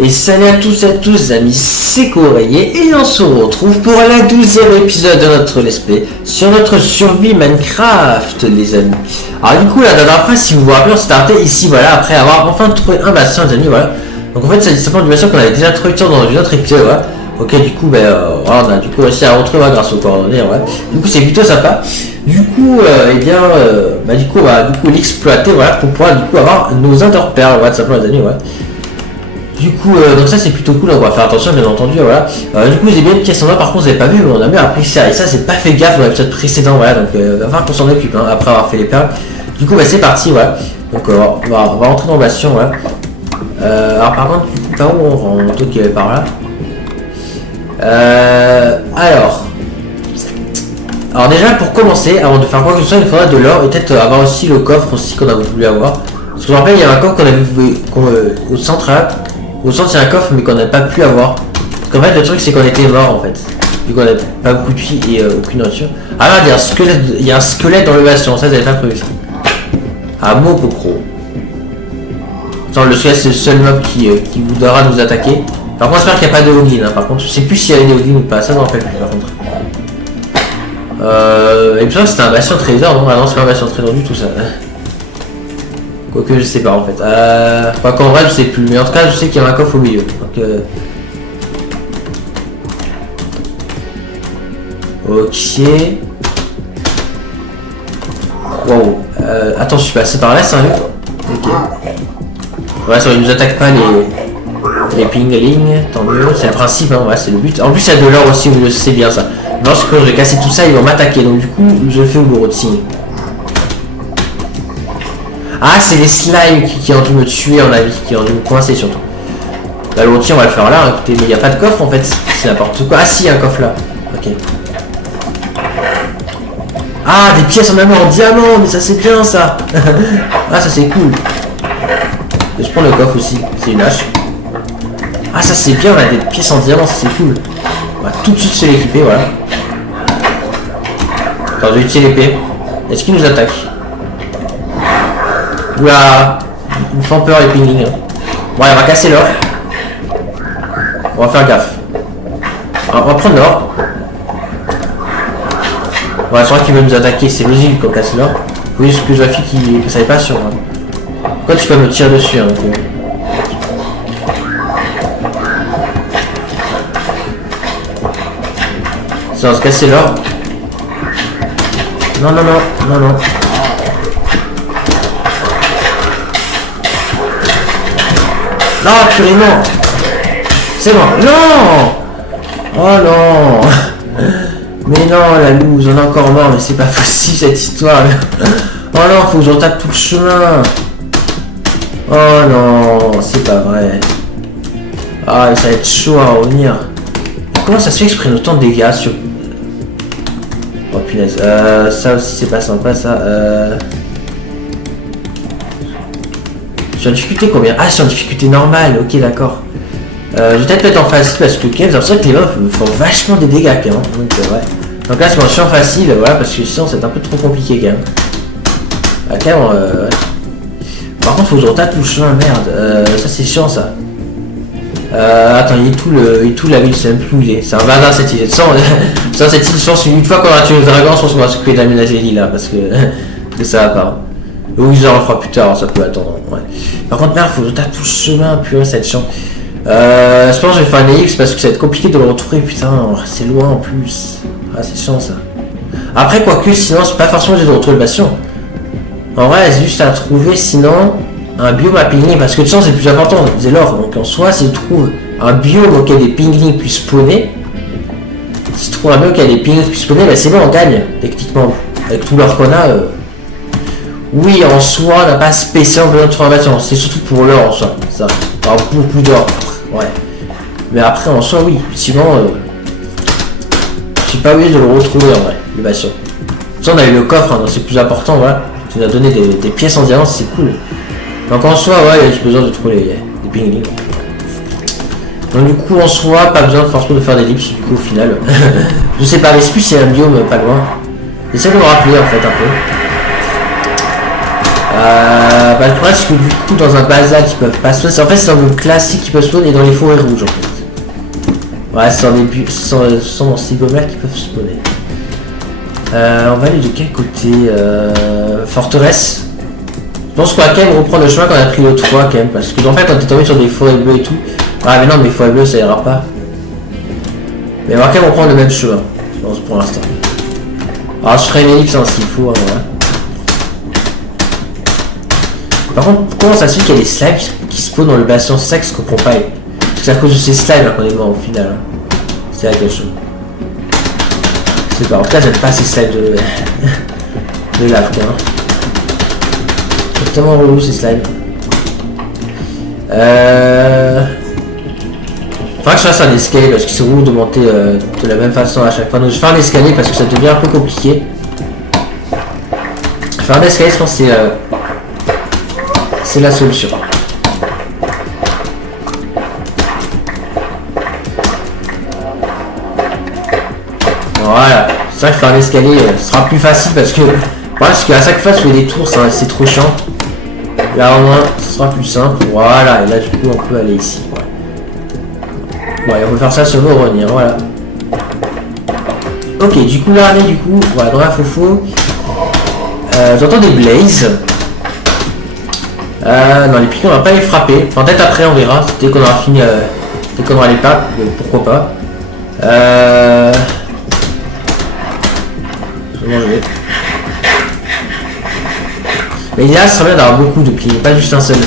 Et salut à tous les amis, c'est Coréier et on se retrouve pour la 12e épisode de notre let's play sur notre survie Minecraft les amis. Alors du coup la dernière fois, si vous vous rappelez, on s'est arrêté ici, voilà, après avoir enfin trouvé un bassin les amis, voilà. Donc en fait c'est simplement du bassin qu'on avait déjà trouvé dans une autre épisode, voilà. Ok, du coup voilà, on a du coup réussi à retrouver grâce aux coordonnées, ouais. Du coup c'est plutôt sympa. Du coup on va l'exploiter, voilà, pour pouvoir du coup avoir nos interperles, voilà, tout simplement les amis, ouais. Du coup, donc ça c'est plutôt cool, on va faire attention bien entendu, voilà. Du coup j'ai bien une pièce en or, par contre vous avez pas vu, mais on a mieux appris ça, et ça c'est pas fait gaffe dans l'épisode précédent, voilà, donc va falloir qu'on s'en occupe, hein, après avoir fait les perles. Du coup c'est parti, voilà. Donc on va rentrer dans le bastion, voilà. Alors par contre, du coup, par où on rentre? Ok, par là. Alors déjà pour commencer, avant de faire quoi que ce soit, il faudra de l'or, et peut-être avoir aussi le coffre aussi qu'on a voulu avoir. Parce que je me rappelle, il y a un coffre qu'on avait vu au centre là. Au centre c'est un coffre mais qu'on n'a pas pu avoir. Parce qu'en fait le truc c'est qu'on était mort en fait. Vu qu'on n'a pas beaucoup de vie et aucune nourriture. Ah là il y a un squelette dans le bastion, ça j'avais pas prévu ça. Ah Mopokro. Attends, le squelette c'est le seul mob qui voudra nous attaquer. Par contre j'espère qu'il n'y a pas de hoglin, hein. Par contre je sais plus s'il y a des hoglins ou pas, ça je me rappelle plus par contre. Et puis c'était un bastion trésor, non? Ah non c'est pas un bastion trésor du tout ça. Quoique je sais pas en fait. Pas qu'en vrai je sais plus, mais en tout cas je sais qu'il y a un coffre au milieu. Donc ok. Wow. Attends, je suis passé par là, sérieux? Ok. Ouais, ça ne nous attaque pas les pinglings, tant mieux. C'est le principe, hein, ouais, c'est le but. En plus, il y a de l'or aussi, vous le savez bien ça. Lorsque je vais casser tout ça, ils vont m'attaquer. Donc du coup, je fais au bureau de signe. Ah, c'est les slimes qui ont dû me tuer en avis, qui ont dû me coincer surtout. Là, l'outil, on va le faire là, écoutez, mais il n'y a pas de coffre en fait, c'est n'importe quoi. Ah si, il y a un coffre là. Ok. Ah, des pièces en diamant, mais ça c'est bien ça. Ah, ça c'est cool. Je prends le coffre aussi, c'est une hache. Ah, ça c'est bien, on a des pièces en diamant, ça c'est cool. On va tout de suite se l'équiper, voilà. Attends, je vais utiliser l'épée. Est-ce qu'il nous attaque? Oula, ils me font peur les pinglings. Bon, on va casser l'or. On va faire gaffe. On va prendre l'or. Ouais, c'est vrai qu'il veut nous attaquer, c'est logique qu'on casse l'or. Oui, ce que je fille qui savait pas sur. Pourquoi tu peux me tirer dessus hein, donc, ça va se casser l'or. Non. Non, purée, non. C'est bon. Non. Oh non. Mais non, la loose, on est encore mort, mais c'est pas possible cette histoire. Oh non, faut que je retape tout le chemin. Oh non, c'est pas vrai. Ah, ça va être chaud à revenir. Comment ça se fait que je prenne autant de dégâts sur... Oh punaise, ça aussi c'est pas sympa ça. Sur difficulté combien? Ah, sur difficulté normale, ok d'accord. Je vais peut-être mettre en facile parce que j'ai l'impression que les mobs font vachement des dégâts quand même. Donc ouais. Donc là je suis en facile, voilà, parce que sinon c'est un peu trop compliqué quand même. Ah, quand même, ouais. Par contre faut que je retape tout le chemin, merde. Ça c'est chiant ça. Attends, il est tout la ville, c'est même plus où il est. C'est un bazar cette île. Sans cette île, je pense une fois qu'on a tué le dragon, je pense qu'on va s'occuper d'aménager l'île là, parce que ça va pas. Oui, genre on le fera plus tard, ça peut attendre. Ouais. Par contre, merde, faut que je tape tout le chemin, purée, ça va être chiant. Je pense que je vais faire un EX parce que ça va être compliqué de le retrouver, putain, c'est loin en plus. Ah, c'est chiant ça. Après, quoique, sinon, c'est pas forcément obligé de retrouver le bastion. En vrai, c'est juste à trouver, sinon, un biome à pinglings, parce que de chance c'est le plus important, c'est l'or. Donc en soi, si je trouve un biome auquel des pinglings puissent spawner, si je trouve un biome auquel des pinglings puissent spawner, bah c'est bon, on gagne, techniquement. Avec tout l'or qu'on a. Oui, en soi, on n'a pas spécialement besoin de transformation, c'est surtout pour l'or en soi, ça. Alors, beaucoup d'or, ouais. Mais après, en soi, oui, sinon, je suis pas obligé de le retrouver en vrai, le bastion. Ça, on a eu le coffre, hein, donc c'est plus important, voilà. Tu nous as donné des pièces en diamant, c'est cool. Donc en soi, ouais, j'ai besoin de trouver des pinglings. Donc du coup, en soi, pas besoin forcément de faire des lips, du coup, au final. Je sais pas, mais c'est plus il y a un biome pas loin. J'essaie de me rappeler, en fait, un peu. Bah, le problème, c'est que du coup, dans un basalte, ils peuvent pas spawn. En fait, c'est dans le classique qui peut spawn et dans les forêts rouges, en fait. Ouais, c'est dans ces biomes-là qu'ils peuvent spawner. On va aller de quel côté forteresse. Je pense qu'on va quand même reprendre le chemin qu'on a pris l'autre fois, quand même. Parce que, en fait, quand t'es tombé sur des forêts bleues et tout. Ah, mais non, mais forêts bleues, ça ira pas. Mais on va quand même reprendre le même chemin, je pense, pour l'instant. Alors, je ferai une élix s'il faut, hein, voilà. Par contre, comment ça se fait qu'il y a des slimes qui spawnent dans le bastion? C'est ça que je comprends pas. C'est à cause de ces slimes qu'on est mort au final. Hein. C'est la question. C'est pas. En tout cas, j'aime pas ces slimes de lave, quoi. Hein. C'est tellement relou ces slimes. Faudra que je fasse un escalier parce que c'est relou de monter de la même façon à chaque fois. Donc je vais faire un escalier parce que ça devient un peu compliqué. Faire un escalier, je pense que c'est la solution. Voilà. C'est vrai que faire un escalier sera plus facile parce que parce qu'à chaque fois je fais des tours, c'est trop chiant. Là au moins ce sera plus simple. Voilà, et là du coup on peut aller ici. Ouais, on peut faire ça sur nos run, voilà. Ok, du coup là on est du coup, voilà, dans la fofo. J'entends des blazes. Non, les piquets on va pas les frapper. Enfin, peut-être après on verra, dès qu'on aura fini, dès qu'on aura les packs, pourquoi pas. Je vais manger. Mais là, ça serait bien d'avoir beaucoup de pieds, pas juste un seul.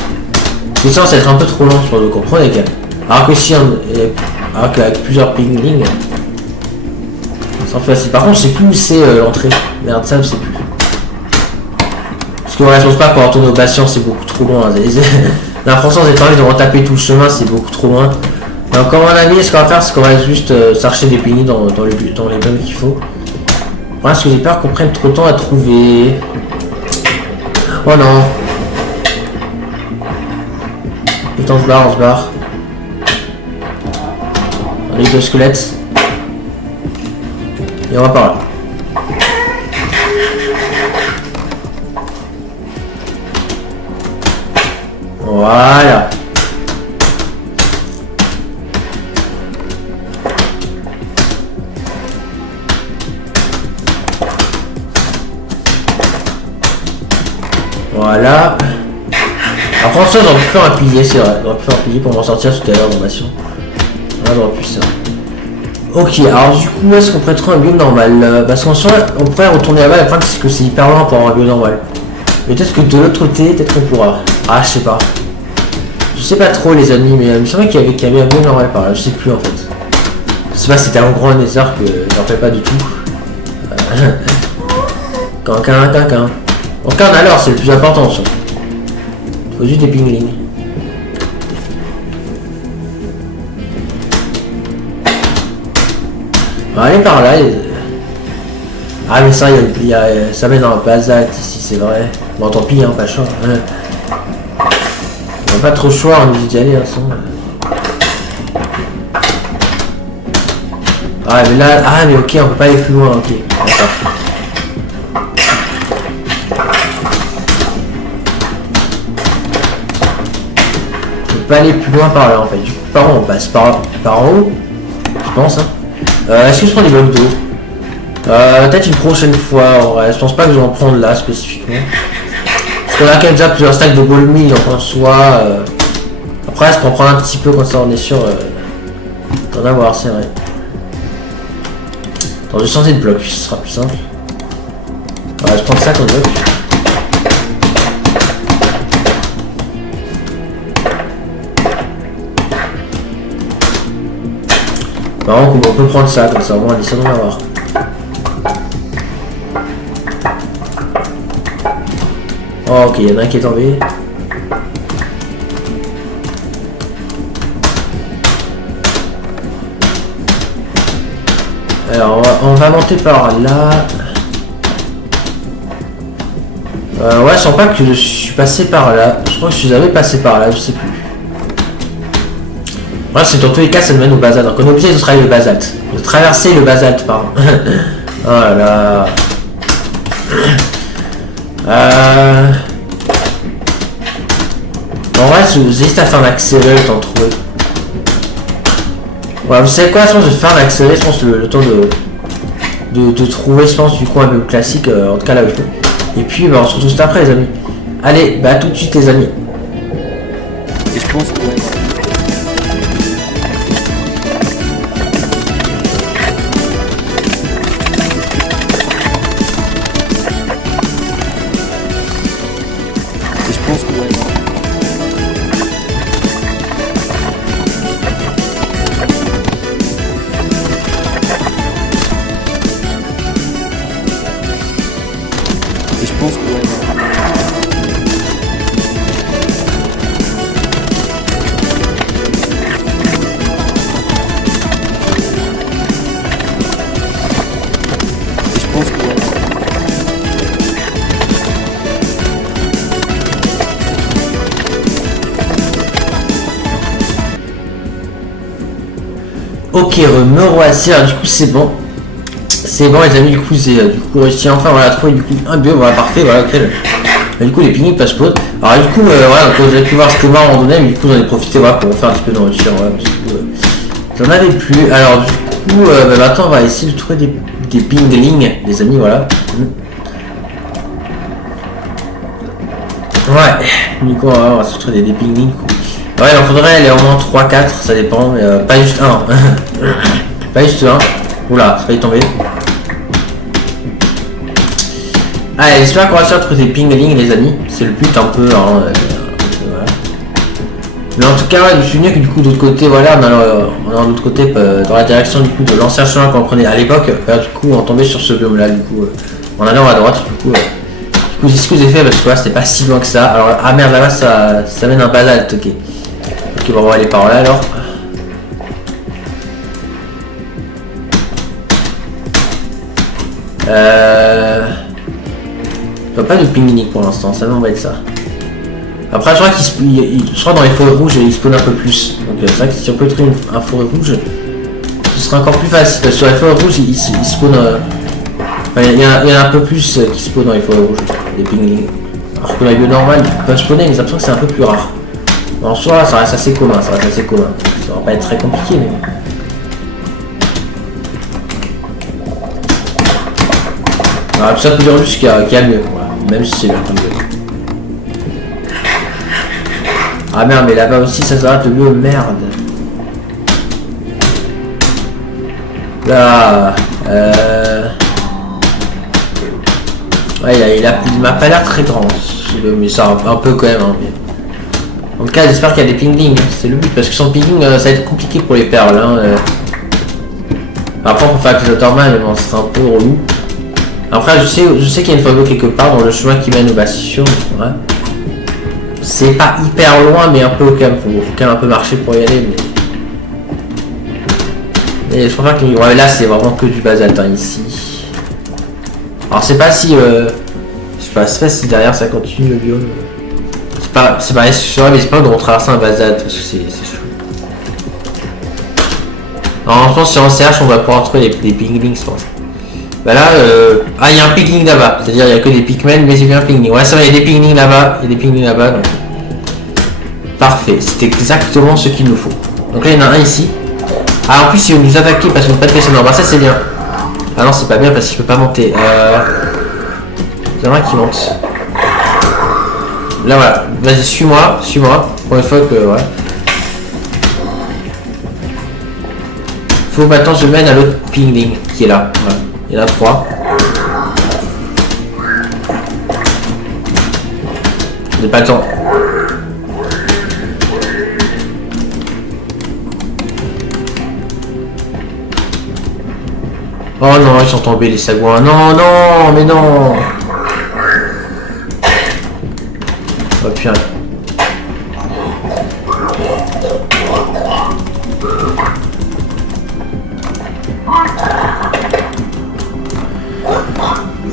Parce que ça, ça va être un peu trop long, vous comprenez, quand même. Alors que si on... Alors qu'avec plusieurs pingling, c'est facile. Par contre, je sais plus où c'est l'entrée. Merde, ça, je sais plus. Parce que ouais, je pense pas qu'on va retourner au bastion, c'est beaucoup trop loin. L'impression, j'ai pas envie de retaper tout le chemin, c'est beaucoup trop loin. Donc, comme mon ami, ce qu'on va faire, c'est qu'on va juste chercher des pingling dans les bonnes qu'il faut. Voilà, parce que j'ai peur qu'on prenne trop de temps à trouver. Oh non. Et on se barre, Avec le squelette. Et on va par là. Voilà. Voilà. Après ça, j'aurais pu faire un pilier, c'est vrai. J'aurais pu faire un pilier pour m'en sortir tout à l'heure dans Nation. Là, j'aurais pu ça. Ok, alors du coup, est-ce qu'on prêterait un biome normal parce qu'en soi, on pourrait retourner là-bas. Le problème, c'est que c'est hyper loin pour avoir un biome normal. Mais peut-être que de l'autre côté, peut-être qu'on pourra. Ah, je sais pas. Je sais pas trop, les amis, mais il me semblait qu'il y avait un biome normal par là. Je sais plus en fait. Je sais pas si c'était un grand nether que j'en fais pas du tout. Cancan. En cas, alors, c'est le plus important, ça. Faut juste des pinglings. On va aller par là. Ah, mais ça, ça mène dans le basalte ici, c'est vrai. Bon, tant pis, hein, pas choix. Hein. On n'a pas trop le choix, on est obligé d'y aller, hein, sinon. Ah, mais là. Ah, mais ok, on peut pas aller plus loin, ok. D'accord. Pas aller plus loin par là en fait. Du coup, par où on passe par en haut, je pense. Hein. Est-ce que je prends des blocs d'eau peut-être une prochaine fois. Ouais, je pense pas que je vais en prendre là spécifiquement. Parce qu'on a quand même déjà plusieurs stacks de ball mill donc en soi. Après, je peux en prendre un petit peu quand ça on est sûr d'en avoir, c'est vrai. Attends, je vais changer de bloc, ce sera plus simple. Ouais, je prends ça comme bloc. Par contre, on peut prendre ça, comme ça au moins on est sûr d'en avoir. Oh, ok, il y en a un qui est tombé. Alors, on va monter par là. Ouais, je sens pas que je suis passé par là. Je crois que je suis jamais passé par là, je sais plus. Ouais, c'est dans tous les cas, ça nous mène au basalte. Donc on est obligé de travailler le basalte. De traverser le basalte, pardon. Oh là là. En vrai, j'hésite à faire un accéléré le temps de trouver. Voilà, vous savez quoi, je pense que je vais faire un accéléré, je pense le temps de trouver, je pense, du coup un peu classique, en tout cas là où je peux. Et puis, bah, on se retrouve juste après, les amis. Allez, bah, à tout de suite, les amis. Et je pense que ouais. Et je pense que ouais. Et je pense que ouais. Ok, me revoici, alors du coup c'est bon. C'est bon les amis, du coup c'est du coup réussi enfin voilà, à trouver du coup un bio, voilà parfait, voilà quel. Du coup les ping pas se posent. Alors du coup voilà, quand vous avez pu voir ce que moi à un moment donné, mais du coup j'en ai profité voilà, pour faire un petit peu d'enrichir, voilà, parce que j'en avais plus. Alors du coup maintenant on va essayer de trouver des pingling, les amis, voilà. Ouais, du coup on va se trouver des pingling. Ouais, il en faudrait aller au moins 3-4, ça dépend, mais pas juste un. Pas juste un. Oula, ça va y tomber. Allez, j'espère qu'on va faire trouver des pingling, les amis. C'est le but un peu. Hein, voilà. Mais en tout cas, ouais, je me souviens que du coup, de l'autre côté, voilà, on a de l'autre côté, dans la direction du coup de l'ancien chemin qu'on prenait à l'époque. Du coup, on tombait sur ce biome là, du coup, en allant à droite, du coup. C'est ce que j'ai fait parce que voilà, c'était pas si loin que ça. Alors, ah merde, là-bas, ça mène un basalte, ok. Ok, bon, on va aller par là alors. Pas de ping pour l'instant, ça va être ça. Après, je crois je crois dans les forêts rouges, il spawn un peu plus. Donc, c'est vrai que si on peut trouver un forêt rouge, ce sera encore plus facile. Parce que sur les forêts rouges, il spawn. Il y en a un peu plus qui spawn dans les forêts rouges, les pingling. Alors que la bio normale, ils peuvent spawner, mais j'ai l'impression que c'est un peu plus rare. En soi, ça reste assez commun, ça va pas être très compliqué, mais. Alors, tout ça peut dire juste qu'il y a mieux, voilà. Même si c'est bien comme mieux. Ah merde, mais là-bas aussi ça s'arrête le mieux, merde. Là, ouais, il m'a pas l'air très grand, mais ça un peu quand même. Hein, mais... En tout cas, j'espère qu'il y a des pingling, hein, c'est le but, parce que sans pingling, ça va être compliqué pour les perles. Hein, Après, on peut faire avec les normal, mais bon, ce sera un peu relou. Après, je sais qu'il y a une photo quelque part dans le chemin qui mène au bastion. Ouais. C'est pas hyper loin, mais un peu quand même. Faut quand même un peu marcher pour y aller. Mais je préfère qu'il y ait. Là, c'est vraiment que du basalte hein, ici. Alors, c'est pas si. Je sais pas si derrière ça continue le biome. C'est pas mais c'est pas de retraverser un basalte parce que c'est chaud. Alors, je pense que si on cherche, on va pouvoir trouver des pinglings, je pense. Bah là, ah, il y a un pingling là-bas, c'est-à-dire il n'y a que des pigmen, mais j'ai vu un pingling. Ouais, ça va, il y a des pinglings là-bas, donc. Parfait, c'est exactement ce qu'il nous faut. Donc là, il y en a un ici. Ah, en plus, il veut nous attaquer parce qu'on n'a pas de PC. Non, bah ça c'est bien. Ah non, c'est pas bien parce qu'il peut pas monter. Il y en a un qui monte. Là, voilà, vas-y, suis-moi. Pour une fois que, ouais. Faut maintenant que je mène à l'autre pingling qui est là. Voilà. Il y en a 3. J'ai pas le temps. Oh non, ils sont tombés les sagouins. Non, mais non. Oh putain.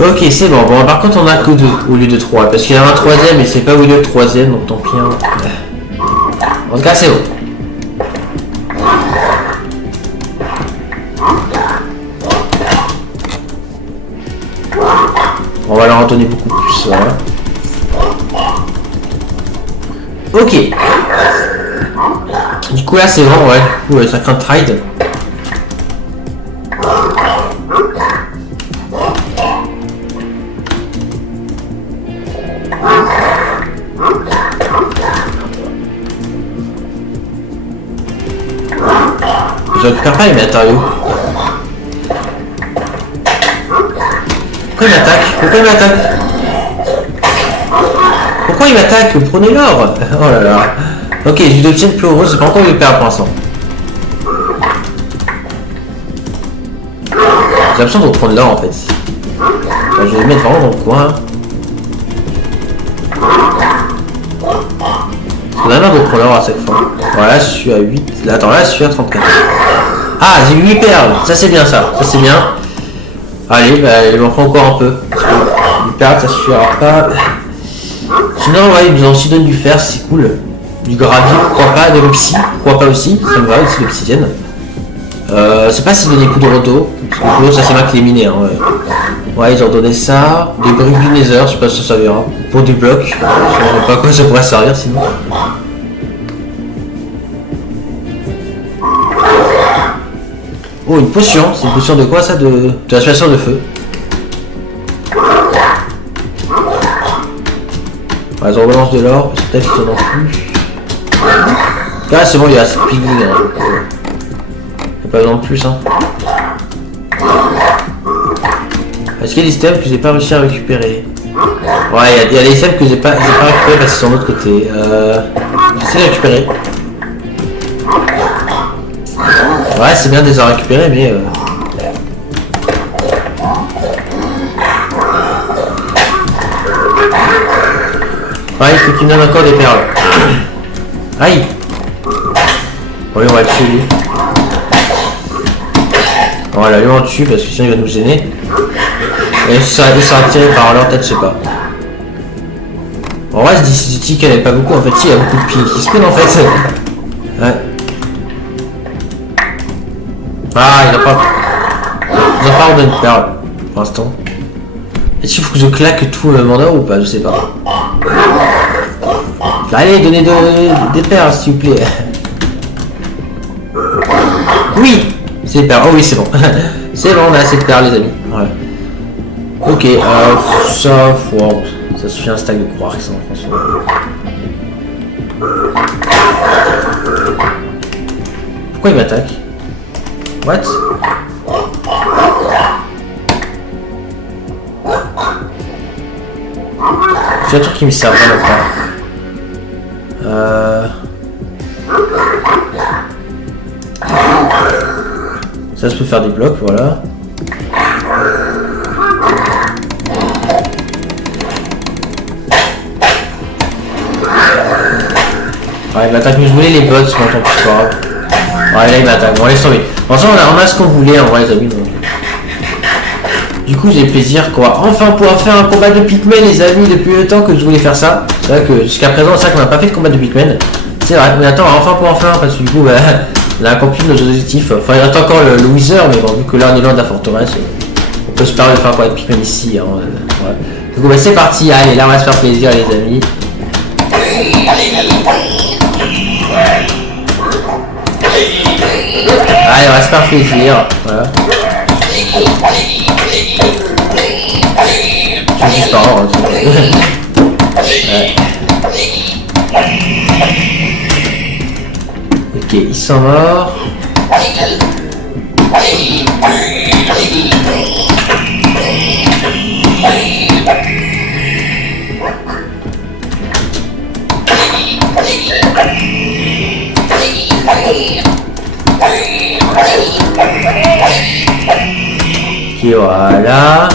Ok, c'est bon. Bon, par contre, on a que 2 au lieu de 3. Parce qu'il y en a un troisième et c'est pas au lieu de troisième, donc tant pis. Hein. En tout cas, c'est bon. On va leur en donner beaucoup plus. Voilà. Ok. Du coup là c'est vraiment ouais, du coup ça craint trade. Je récupère pas les matériaux. Pourquoi il m'attaque? Pourquoi il m'attaque? Pourquoi il m'attaque? Prenez l'or. Oh là là. Ok, j'ai deux tiennes plus heureuses, j'ai pas encore eu le perdre pour l'instant. J'ai l'impression de reprendre l'or en fait. Alors, je vais les mettre vraiment dans le coin. On a l'air de reprendre l'or à chaque fois. Voilà, je suis à 8. Là, attends, là, je suis à 34. Ah, j'ai 8 perles. Ça, c'est bien ça. Ça, c'est bien. Allez, bah, il m'en faut encore un peu. 8 perles, ça suffira pas. Sinon, ouais, ils nous ont aussi donné du fer, c'est cool. Du gravier, pourquoi pas, de l'opsie, pourquoi pas aussi, ça me va aussi l'obsidienne. Je sais pas s'ils donnaient des coups de roto, parce que ça c'est moi qui l'ai miné, hein, ouais. Ouais, ils ont donné ça, des briques du nether, je sais pas si ça servira. Pour des blocs, je sais pas à quoi ça pourrait servir sinon. Oh, une potion, c'est une potion de quoi ça? De la situation de feu. Ouais, ils ont relance de l'or, peut-être qu'ils en ont plus. Ah c'est bon, il y a assez de piggy, hein. Il n'y a pas besoin de plus hein. Est-ce qu'il y a des items que j'ai pas réussi à récupérer? Ouais, il y a des items que j'ai pas récupérés parce qu'ils sont de l'autre côté. J'essaie de récupérer. Ouais, c'est bien de les avoir récupérés, mais ouais, il faut qu'il me donne encore des perles. Aïe. Oui, on va le tuer lui. Voilà, lui on le tue parce que sinon il va nous gêner. Et ça sera tiré par leur tête, je sais pas. En vrai, je dis qu'il n'y en avait pas beaucoup, en fait, si, il y a beaucoup de pieds qui se prennent en fait. Ouais. Ah, il n'a pas ordonné de perles pour l'instant. Est-ce qu'il faut que je claque tout le mandat ou pas? Je sais pas. Allez, donnez des perles s'il vous plaît. Oui, c'est des perles. Oh oui, c'est bon. C'est bon, on a assez de perles les amis. Ouais. Ok, ça, wow, ça suffit un stack de croire ça, franchement. Pourquoi il m'attaque? What? C'est un truc qui me sert vraiment pas. Ça je peux faire des blocs, voilà. Ouais, il m'attaque, mais je voulais les bots, c'est pas tant plus grave. Ouais, là il m'attaque, bon laisse tomber. Franchement, on a ce qu'on voulait en vrai les amis. Donc. Du coup, j'ai plaisir quoi. Enfin, pouvoir faire un combat de Pikmin les amis, depuis le temps que je voulais faire ça. C'est vrai que jusqu'à présent, c'est vrai qu'on n'a pas fait de combat de Pikmin. C'est vrai, mais attends, enfin pour en faire un, parce que du coup, bah, on a accompli nos objectifs. Enfin, il reste encore le Wither, mais bon, vu que là on est loin de la forteresse, on peut se permettre de faire un combat de Pikmin ici. Hein, ouais. Du coup, bah, c'est parti, allez, là on va se faire plaisir les amis. Allez, on va se faire plaisir, voilà. Je suis juste pas rare, hein, ouais. Ok, ils sont morts. Et voilà.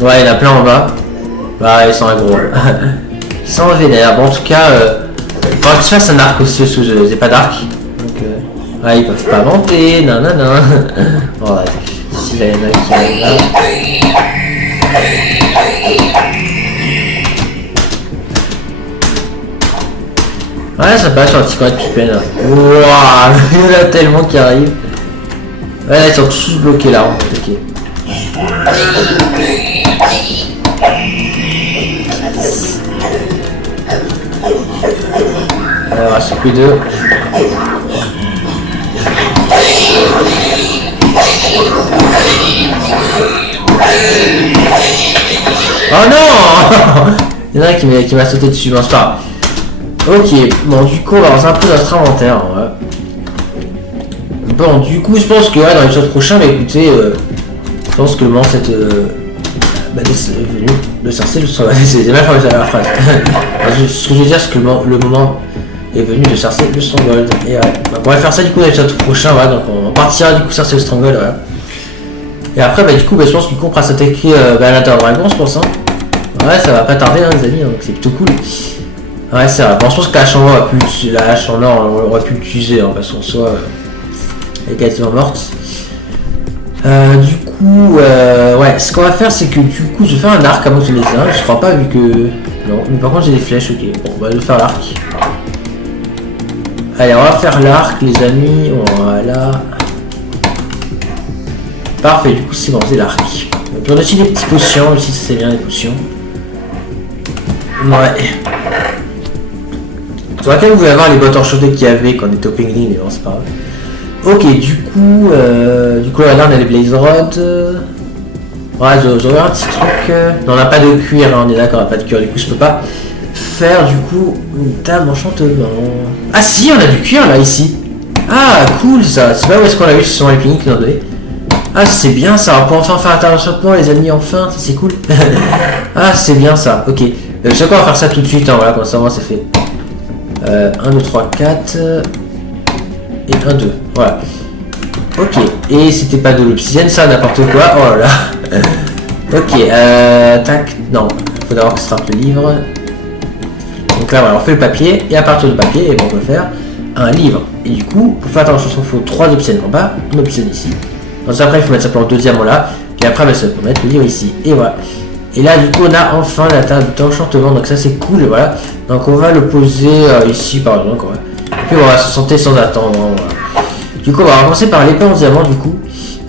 Ouais, il y en a plein en bas. Bah, ils sont gros. Ils sont vénères. Bon, en tout cas, il faudra que je fasse un arc aussi, parce que je n'ai pas d'arc. Donc, ouais, ils peuvent pas monter. Nanana. Bon, ouais. Si il y en a qui arrivent là. Ouais, ça passe sur un petit coin de pipette. Wouah, il y en a tellement qui arrivent. Ouais, là, ils sont tous bloqués là. Ok. Alors, reste plus deux. Oh non. Il y en a un qui m'a sauté dessus, bon c'est pas grave. Ok, bon du coup on va lancer un peu notre inventaire. Ouais. Bon du coup je pense que ouais, dans l'épisode prochain, mais écoutez, je pense que le moment c'est venu de Cersei, c'est mal formé la phrase. Ce que je veux dire c'est que le moment est venu de Cersei le Stronghold. Et ouais, donc, on va faire ça du coup dans l'épisode prochain, ouais, donc on partira du coup Cersei le Stronghold, ouais. Et après bah du coup je pense qu'on pourra s'attaquer à l'intérieur dragon je pense hein. Ouais ça va pas tarder hein, les amis, donc c'est plutôt cool. Ouais c'est vrai, bon je pense que la hache en or on aurait pu l'utiliser hein, parce qu'en soit elle est quasiment morte. Du coup ouais ce qu'on va faire c'est que du coup je vais faire un arc à moi je les ai, je crois pas vu que. Non mais par contre j'ai des flèches, ok. Bon on va faire l'arc. Allez on va faire l'arc les amis, voilà. Parfait, du coup c'est bon, c'est l'arc. Et puis on a aussi des petites potions, aussi c'est bien les potions. Ouais. Sur laquelle vous pouvez avoir les bottes enchantées qu'il y avait quand on était au Penguin, mais bon c'est pas grave. Ok, du coup là on a les Blaze Rods. Ouais, j'aurais un petit truc. Non, on n'a pas de cuir, hein, on est d'accord, on n'a pas de cuir, du coup je peux pas faire du coup une table d'enchantement. Ah si, on a du cuir là ici. Ah cool ça, c'est pas où est-ce qu'on l'a eu, ce sont les Penguins qui nous ont donné. Ah c'est bien ça, on peut enfin faire un tas d'enchantement les amis, enfin, c'est cool. Ah c'est bien ça, ok. Je sais quoi, on va faire ça tout de suite, hein, voilà, comme ça moi c'est fait. 1, 2, 3, 4 et 1, 2, voilà. Ok, et c'était pas de l'obsidienne ça, n'importe quoi, oh là là. Ok, tac, non, faut d'abord que ce sera le livre. Donc là voilà, on fait le papier, et à partir du papier, et bon, on peut faire un livre. Et du coup, pour faire attention, il faut 3 obsidiennes en bas, une obsidienne ici. Donc après il faut mettre simplement 2 diamants là, et après bah, ça peut mettre le livre ici, et voilà. Et là du coup on a enfin la table d'enchantement, donc ça c'est cool, voilà. Donc on va le poser ici par exemple, ouais. Et puis on va se sentir sans attendre, voilà. Du coup on va commencer par l'épée en diamant du coup.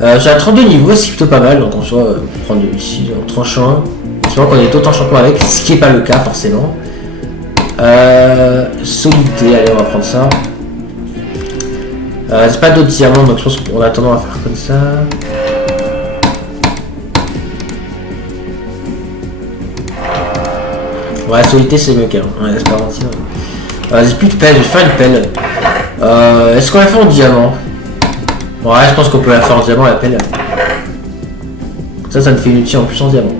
J'ai 32 niveaux, c'est plutôt pas mal, donc en soit prendre ici en tranchant. Souvent qu'on ait d'autres enchantements avec, ce qui n'est pas le cas forcément. Solité, allez on va prendre ça. C'est pas d'autres diamants, donc je pense qu'on a tendance à faire comme ça. Ouais, solité c'est mieux qu'un, ouais, c'est pas mentir. J'ai plus de pelle, je vais faire une pelle. Est-ce qu'on la fait en diamant? Ouais, je pense qu'on peut la faire en diamant la pelle. Ça me fait une outil en plus en diamant.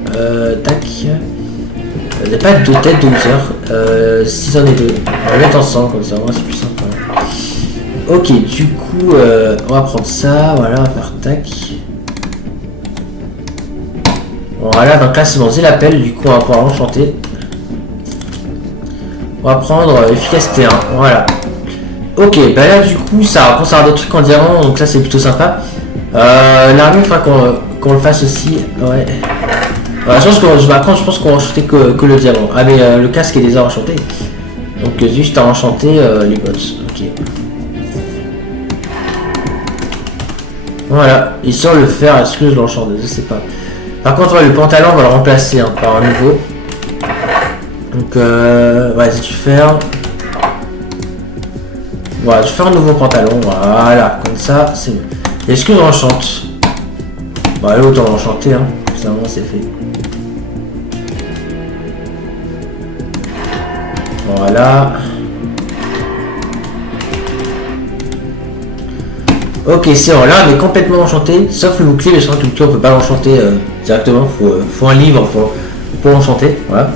Tac. Il n'y a pas de tête de hauteur. 6 en et 2. On va les mettre ensemble comme ça, c'est plus simple. Ok, du coup, on va prendre ça, voilà, on va faire tac. Voilà, donc là c'est bon, j'ai la pelle, du coup on va pouvoir l'enchanter. On va prendre efficacité 1, voilà. Ok, bah là du coup ça va avoir des trucs en diamant, donc ça c'est plutôt sympa. L'armure, il faudra qu'on le fasse aussi, ouais. Je pense qu'on va enchanter que le diamant. Ah mais le casque est déjà enchanté. Donc juste à enchanter les bots, ok. Voilà, et sur le fer, est-ce que je l'enchante? Je sais pas. Par contre, ouais, le pantalon, on va le remplacer hein, par un nouveau. Donc, ouais, si tu fais voilà, je vais faire un nouveau pantalon, voilà, comme ça, c'est mieux. Est-ce que je l'enchante? Bah, l'autre, on va l'enchanter, hein, ça, moi, c'est fait. Voilà. Ok, c'est bon, là on est complètement enchanté, sauf le bouclier, mais je crois que le bouclier on peut pas l'enchanter directement, faut un livre pour l'enchanter, voilà.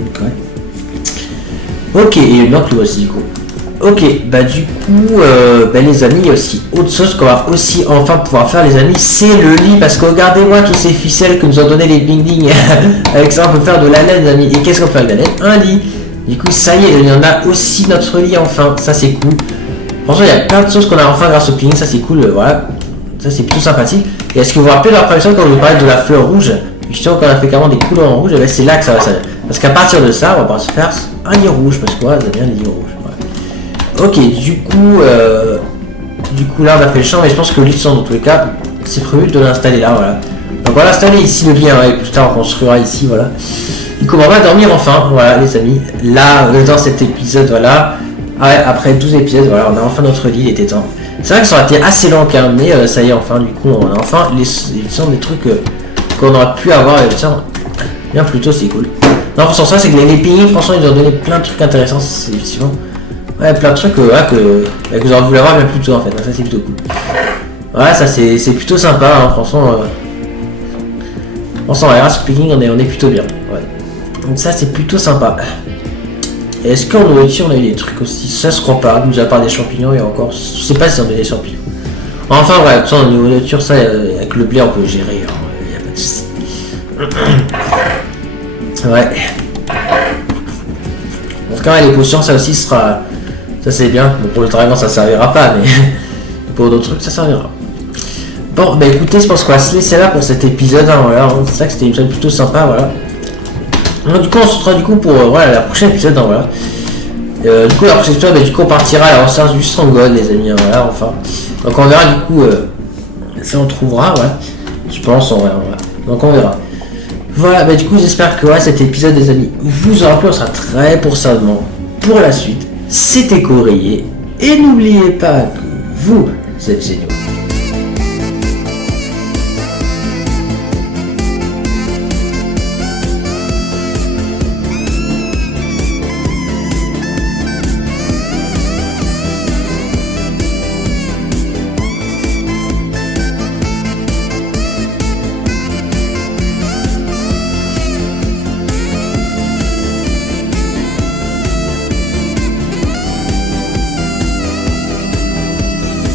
Donc, ouais. Ok, et une enclume aussi du coup. Ok, bah du coup, bah, les amis, il y a aussi autre chose qu'on va aussi enfin pouvoir faire les amis, c'est le lit, parce que regardez-moi tous ces ficelles que nous ont donné les bling bling. Avec ça on peut faire de la laine les amis, et qu'est-ce qu'on peut faire avec la laine? Un lit. Du coup ça y est, il y en a aussi notre lit enfin, ça c'est cool. Franchement, il y a plein de choses qu'on a enfin grâce au ping, ça c'est cool, voilà. Ça c'est plutôt sympathique. Et est-ce que vous vous rappelez de la première fois quand je vous parlais de la fleur rouge, justement quand on a fait carrément des couleurs en rouge, c'est là que ça va s'arrêter. Parce qu'à partir de ça, on va pouvoir se faire un lit rouge, parce que ouais, vous avez bien les lits rouges. Ok, du coup là on a fait le champ, mais je pense que l'I100 dans tous les cas, c'est prévu de l'installer là, voilà. Donc on va l'installer ici le bien, et plus tard on construira ici, voilà. Du coup on va dormir enfin, voilà les amis. Là, dans cet épisode, voilà. Ah ouais, après 12 épisodes, voilà, on a enfin notre lit, il était temps. C'est vrai que ça aurait été assez long quand même, mais ça y est, enfin, du coup, on a enfin les sont des trucs qu'on aurait pu avoir, et tiens, bien plus tôt, c'est cool. Non, franchement, ça, c'est que les pays, franchement, ils ont donné plein de trucs intéressants, c'est effectivement. Ouais, plein de trucs que vous auriez voulu avoir bien plus tôt, en fait, ça, c'est plutôt cool. Ouais, ça, c'est plutôt sympa, hein, franchement. Franchement, Air Speaking, on est plutôt bien, ouais. Donc, ça, c'est plutôt sympa. Est-ce qu'en nourriture on a eu des trucs aussi? Ça se croit pas, nous à part des champignons et encore, je sais pas si on a des champignons. Enfin bref, ça au niveau nourriture, ça avec le blé on peut gérer, il n'y a pas de soucis. Ouais. En tout cas les potions ça aussi sera. Ça c'est bien, bon, pour le dragon ça servira pas mais pour d'autres trucs ça servira. Bon bah écoutez, je pense qu'on va se laisser là pour cet épisode, hein, voilà, c'est ça que c'était une épisode plutôt sympa, voilà. Donc, du coup on se retrouvera du coup pour voilà, la prochaine épisode, hein, voilà. Du coup la prochaine épisode, bah, du coup on partira à la recherche du Stronghold les amis, hein, voilà, enfin. Donc on verra du coup, ça on trouvera, voilà. Je pense, on verra, voilà. Donc on verra. Voilà, bah du coup j'espère que ouais, cet épisode des amis vous aura plu, on sera très pour ça pour la suite. C'était Courrier, et n'oubliez pas que vous êtes géniaux.